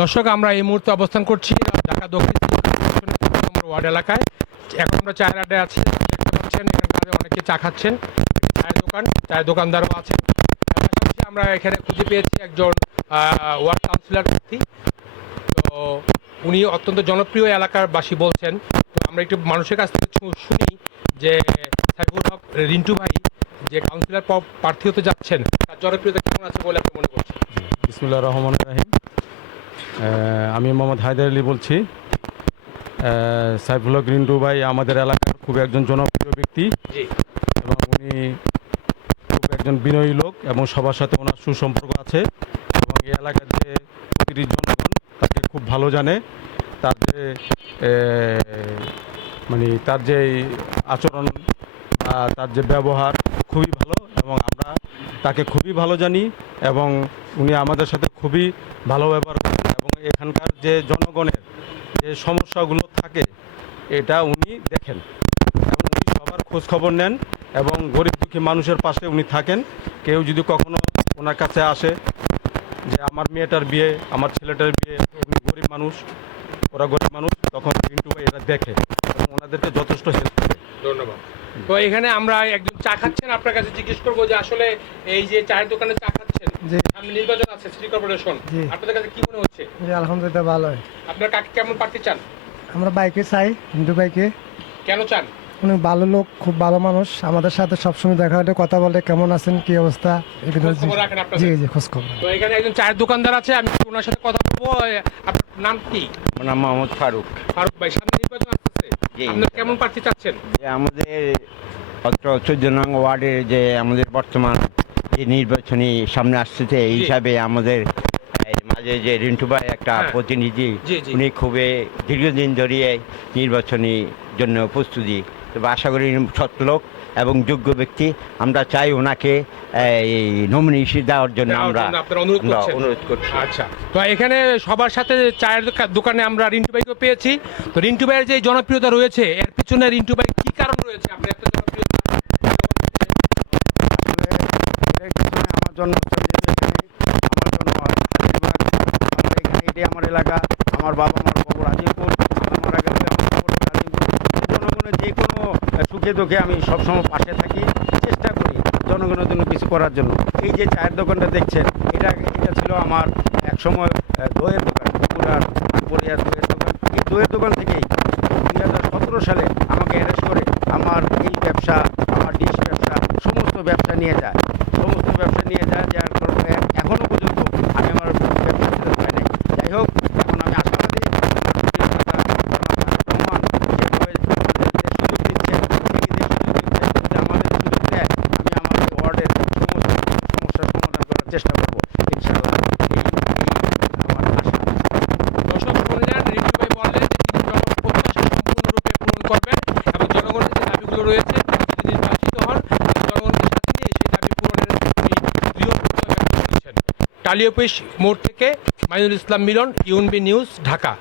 দর্শক, আমরা এই মুহূর্তে অবস্থান করছি ঢাকা দক্ষিণ নম্বর ওয়ার্ড এলাকায়। এখন আমরা চায়ের আড্ডায় আছি। দেখতে পাচ্ছেন এখানকার অনেকে চা খাচ্ছেন। চায়ের দোকানদারও আছেন। পাশাপাশি আমরা এখানে খুঁজে পেয়েছি একজন ওয়ার্ড কাউন্সিলর প্রার্থী। তো উনি অত্যন্ত জনপ্রিয় এলাকার বাসী বলছেন। তো আমরা একটু মানুষের কাছ থেকে শুনি যে সাইফুল হক রিন্টু ভাই যে কাউন্সিলর প্রার্থী হতে যাচ্ছেন, তার জনপ্রিয়তা কেমন আছে বলে আপনি মনে করছেন? বিসমিল্লাহির রহমানির রহিম। আমি মোহাম্মদ হায়দার আলী বলছি। সাইফুল হক রিন্টু ভাই আমাদের এলাকার খুব একজন জনপ্রিয় ব্যক্তি এবং উনি খুব একজন বিনয়ী লোক এবং সবার সাথে ওনার সুসম্পর্ক আছে এবং এই এলাকার যে প্রতিটি জনগণ তাকে খুব ভালো জানে। তার যে তার যে আচরণ বা তার যে ব্যবহার খুবই ভালো এবং আমরা তাকে খুবই ভালো জানি এবং উনি আমাদের সাথে খুবই ভালো ব্যবহার করেন এবং এখানকার যে জনগণের যে সমস্যাগুলো থাকে এটা উনি দেখেন এবং উনি সবার খোঁজখবর নেন এবং গরিব দুঃখী মানুষের পাশে উনি থাকেন। কেউ যদি কখনো ওনার কাছে আসে যে আমার মেয়েটার বিয়ে, আমার ছেলেটার বিয়ে, উনি গরিব মানুষ, ওরা গরিব মানুষ, তখন রিন্টু ভাই এটা দেখে এবং ওনাদেরকে যথেষ্ট হেল্প করে। ধন্যবাদ। তো এখানে আমরা একজন চা খাচ্ছেন, আপনার কাছে জিজ্ঞেস করবো যে আসলে এই যে চায়ের দোকানে চা খাচ্ছেন, সামনে নির্বাচন আছে সিটি কর্পোরেশন, আপনাদের কাছে কি মনে হচ্ছে? আলহামদুলিল্লাহ ভালো। আপনার কাকে কেমন প্রার্থী চান? আমরা বাইকে চাই, হিন্দু বাইকে। কেন চান? উনি ভালো লোক, খুব ভালো মানুষ, আমাদের সাথে সবসময় দেখা হলে কথা বলে, কেমন আছেন, কি অবস্থা, জি জি খোঁজ খবর। তো এখানে একজন চায়ের দোকানদার আছে, আমি ওনার সাথে কথা বলবো। আপনার নাম কি? আমার নাম মোহাম্মদ ফারুক। ফারুক ভাই, সামনে নির্বাচন আসছে, আপনারা কেমন প্রার্থী চাচ্ছেন? যে আমাদের অত্র 14 নং ওয়ার্ডের যে আমাদের বর্তমান যে নির্বাচনী সামনে আসছে এই হিসাবে আমাদের মাঝে যে রিন্টু ভাই একটা প্রতিনিধি, উনি খুবই দীর্ঘদিন ধরে নির্বাচনী জন্য প্রস্তুতি। তবে আশা করি সৎ লোক এবং যোগ্য ব্যক্তি। আমরা চাই ওনাকে নমিনেশন দেওয়ার জন্য আমরা অনুরোধ করছি। আচ্ছা, তো এখানে সবার সাথে চায়ের দোকানে আমরা রিন্টু ভাইকে পেয়েছি। তো রিন্টু ভাইয়ের যে জনপ্রিয়তা রয়েছে, এর পিছনে রিন্টু ভাই কি কারণ রয়েছে? আপনি এত জনপ্রিয়তা আমার জন্য আমার এলাকা, আমার বাবা মার খবর আজিমপুর, আমার মারা গেছে আমার খবর আজিমপুর। জনগণের যে কোনো সুখে দুঃখে আমি সবসময় পাশে থাকি, চেষ্টা করি জনগণের জন্য কিছু করার জন্য। এই যে চায়ের দোকানটা দেখছেন, এটা ছিল আমার একসময় দইয়ের দোকান, পরিয়ার দইয়ের দোকান। এই দইয়ের দোকান থেকেই 2017 সালে আমাকে অ্যারেস্ট করে আমার এই ব্যবসা, আমার ডিশ ব্যবসা, সমস্ত ব্যবসা নিয়ে যায়, যার কারণে এখনও পর্যন্ত আমি আমার ব্যবসা ছেড়ে পাই নাই। যাই হোক, এখন আমি আশাবাদী আমাদের সুযোগ দেয়, আমি আমার ওয়ার্ডের সমস্ত সমস্যার সমাধান করার চেষ্টা করবো ইনশাআল্লাহ। আমার আশা। দর্শক শুনলেন, রিন্টু ভাই বললেন তিনি জনপ্রত্যাশা সম্পূর্ণরূপে পূরণ করবেন এবং জনগণের যে দাবিগুলো রয়েছে তিনি নির্বাচিত হন, জনগণকে সাথে নিয়ে সেই দাবি পূরণের দৃঢ় প্রত্যয় ব্যক্ত করেছেন। টালিঅফিস মোড় থেকে মাইনুল ইসলাম মিলন, ইউএনবি নিউজ, ঢাকা।